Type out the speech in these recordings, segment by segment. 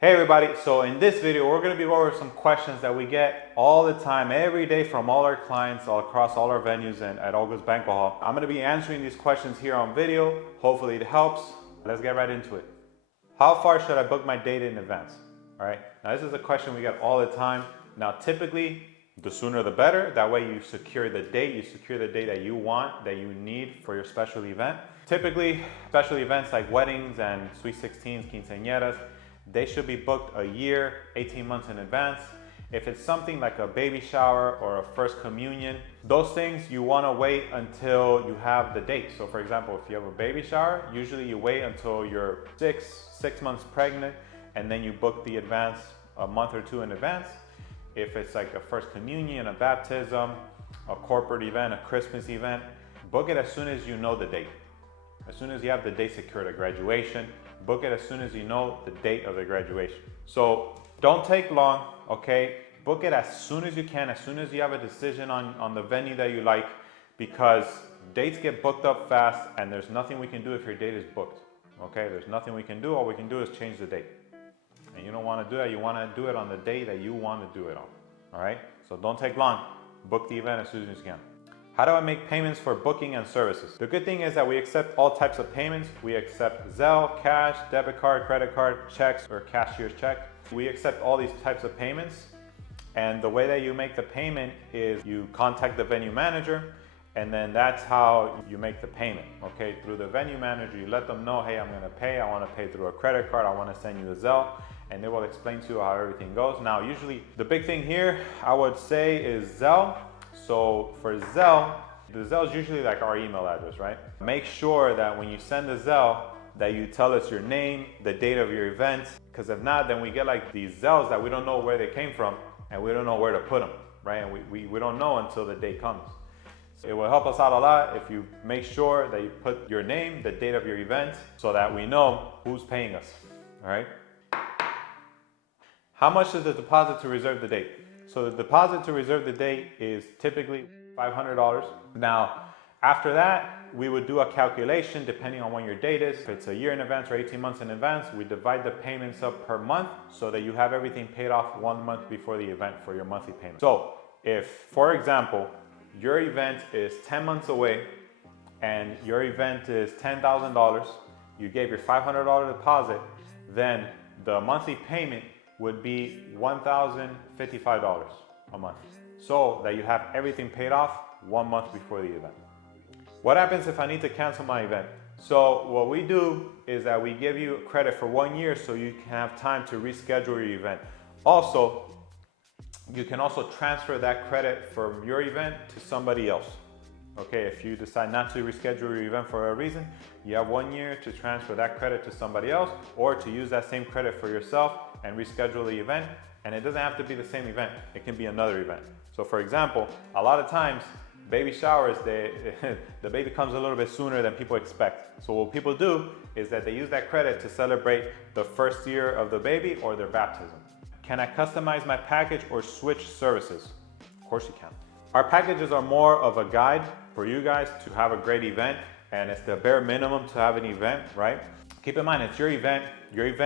Hey everybody, so in this video we're going to be going over some questions that we get all the time, every day from all our clients all across all our venues and at Olga's Banquet Hall. I'm going to be answering these questions here on video. Hopefully it helps. Let's get right into it. How far should I book my date in advance? All right, now this is a question we get all the time. Now typically, the sooner the better. That way you secure the date that you want, that you need for your special event. Typically, special events like weddings and sweet 16s, quinceañeras, they should be booked a year, 18 months in advance. If it's something like a baby shower or a first communion, those things you want to wait until you have the date. So for example, if you have a baby shower, usually you wait until you're six months pregnant, and then you book the advance a month or two in advance. If it's like a first communion, a baptism, a corporate event, a Christmas event, book it as soon as you know the date. As soon as you have the date secured, a graduation, book it as soon as you know the date of the graduation. So don't take long, okay? Book it as soon as you can, as soon as you have a decision on the venue that you like, because dates get booked up fast and there's nothing we can do if your date is booked, okay? There's nothing we can do. All we can do is change the date. And you don't want to do that. You want to do it on the day that you want to do it on, all right? So don't take long. Book the event as soon as you can. How do I make payments for booking and services? The good thing is that we accept all types of payments. We accept Zelle, cash, debit card, credit card, checks, or cashier's check. We accept all these types of payments. And the way that you make the payment is you contact the venue manager, and then that's how you make the payment, okay? Through the venue manager, you let them know, hey, I'm gonna pay, I wanna pay through a credit card, I wanna send you a Zelle, and they will explain to you how everything goes. Now, usually the big thing here, I would say, is Zelle. So for Zelle, the Zelle is usually like our email address, right? Make sure that when you send the Zelle, that you tell us your name, the date of your event, because if not, then we get like these Zelles that we don't know where they came from, and we don't know where to put them, right? And we don't know until the date comes. So it will help us out a lot if you make sure that you put your name, the date of your event, so that we know who's paying us, all right? How much is the deposit to reserve the date? So the deposit to reserve the date is typically $500. Now, after that, we would do a calculation depending on when your date is. If it's a year in advance or 18 months in advance, we divide the payments up per month so that you have everything paid off 1 month before the event for your monthly payment. So if, for example, your event is 10 months away and your event is $10,000, you gave your $500 deposit, then the monthly payment would be $1,055 a month, so that you have everything paid off 1 month before the event. What happens if I need to cancel my event? So what we do is that we give you credit for 1 year so you can have time to reschedule your event. Also, you can also transfer that credit from your event to somebody else. Okay, if you decide not to reschedule your event for a reason, you have 1 year to transfer that credit to somebody else, or to use that same credit for yourself and reschedule the event. And it doesn't have to be the same event, it can be another event. So for example, a lot of times, baby showers, the baby comes a little bit sooner than people expect. So what people do is that they use that credit to celebrate the first year of the baby or their baptism. Can I customize my package or switch services? Of course you can. Our packages are more of a guide for you guys to have a great event, and it's the bare minimum to have an event, right? Keep in mind, it's your event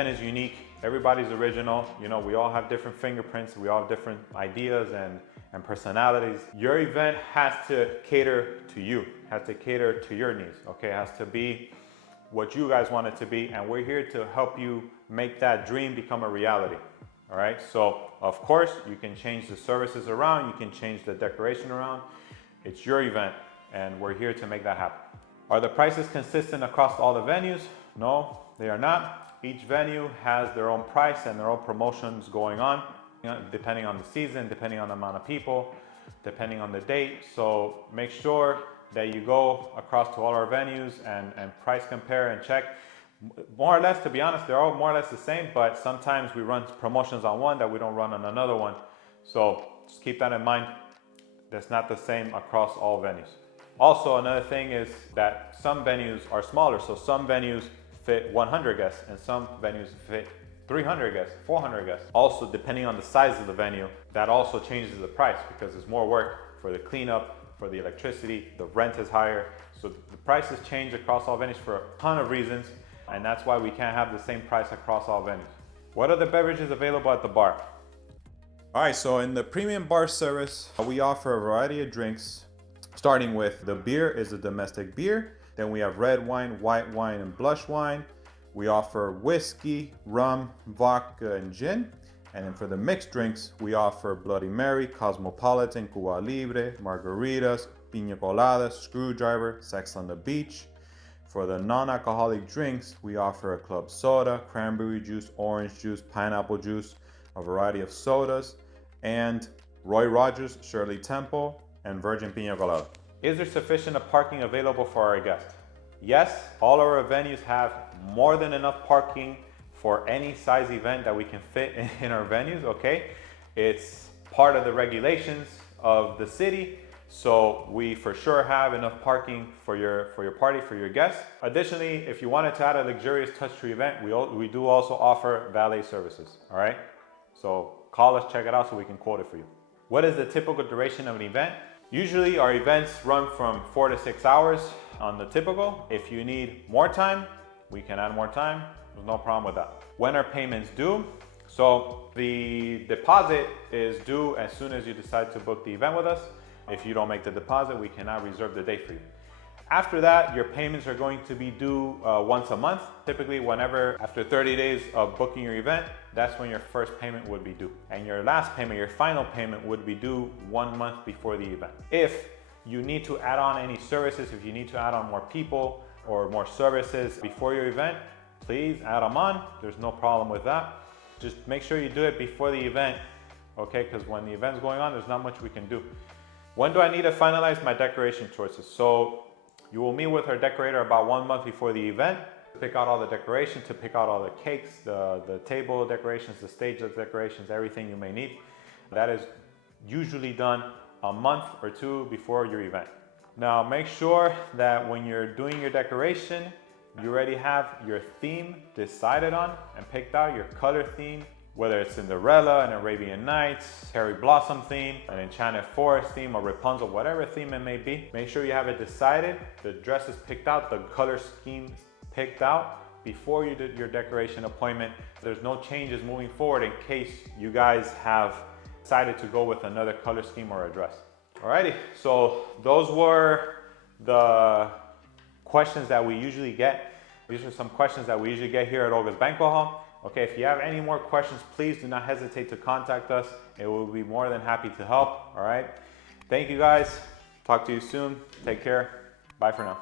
is unique, everybody's original, you know, we all have different fingerprints, we all have different ideas and personalities. Your event has to cater to you, has to cater to your needs, okay? It has to be what you guys want it to be, and we're here to help you make that dream become a reality. All right, so of course you can change the services around, you can change the decoration around. It's your event and we're here to make that happen. Are the prices consistent across all the venues? No, they are not. Each venue has their own price and their own promotions going on, depending on the season, depending on the amount of people, depending on the date. So make sure that you go across to all our venues and price compare and check. More or less, to be honest, they're all more or less the same, but sometimes we run promotions on one that we don't run on another one. So just keep that in mind. That's not the same across all venues. Also, another thing is that some venues are smaller. So some venues fit 100 guests and some venues fit 300 guests, 400 guests. Also, depending on the size of the venue, that also changes the price because there's more work for the cleanup, for the electricity, the rent is higher. So the prices change across all venues for a ton of reasons. And that's why we can't have the same price across all venues. What are the beverages available at the bar? All right, so in the premium bar service, we offer a variety of drinks, starting with the beer is a domestic beer. Then we have red wine, white wine, and blush wine. We offer whiskey, rum, vodka, and gin. And then for the mixed drinks, we offer Bloody Mary, Cosmopolitan, Cuba Libre, margaritas, piña coladas, screwdriver, Sex on the Beach. For the non-alcoholic drinks, we offer a club soda, cranberry juice, orange juice, pineapple juice, a variety of sodas, and Roy Rogers, Shirley Temple, and Virgin Piña Colada. Is there sufficient parking available for our guests? Yes, all our venues have more than enough parking for any size event that we can fit in our venues, okay? It's part of the regulations of the city, so we for sure have enough parking for your party, for your guests. Additionally, if you wanted to add a luxurious touch to your event, we do also offer valet services, all right? So call us, check it out so we can quote it for you. What is the typical duration of an event? Usually our events run from 4 to 6 hours on the typical. If you need more time, we can add more time. There's no problem with that. When are payments due? So the deposit is due as soon as you decide to book the event with us. If you don't make the deposit, we cannot reserve the date for you. After that, your payments are going to be due once a month. Typically, whenever after 30 days of booking your event, that's when your first payment would be due. And your last payment, your final payment, would be due 1 month before the event. If you need to add on any services, if you need to add on more people or more services before your event, please add them on. There's no problem with that. Just make sure you do it before the event, okay? Because when the event's going on, there's not much we can do. When do I need to finalize my decoration choices? So you will meet with our decorator about 1 month before the event to pick out all the decorations, to pick out all the cakes, the table decorations, the stage decorations, everything you may need. That is usually done a month or two before your event. Now make sure that when you're doing your decoration, you already have your theme decided on and picked out, your color theme, whether it's Cinderella, an Arabian Nights, Cherry Blossom theme, an Enchanted Forest theme, or Rapunzel, whatever theme it may be. Make sure you have it decided, the dress is picked out, the color scheme picked out before you did your decoration appointment. There's no changes moving forward in case you guys have decided to go with another color scheme or a dress. Alrighty, so those were the questions that we usually get. These are some questions that we usually get here at Olga's Banquet Hall. Okay, if you have any more questions, please do not hesitate to contact us. It will be more than happy to help, all right? Thank you guys. Talk to you soon. Take care. Bye for now.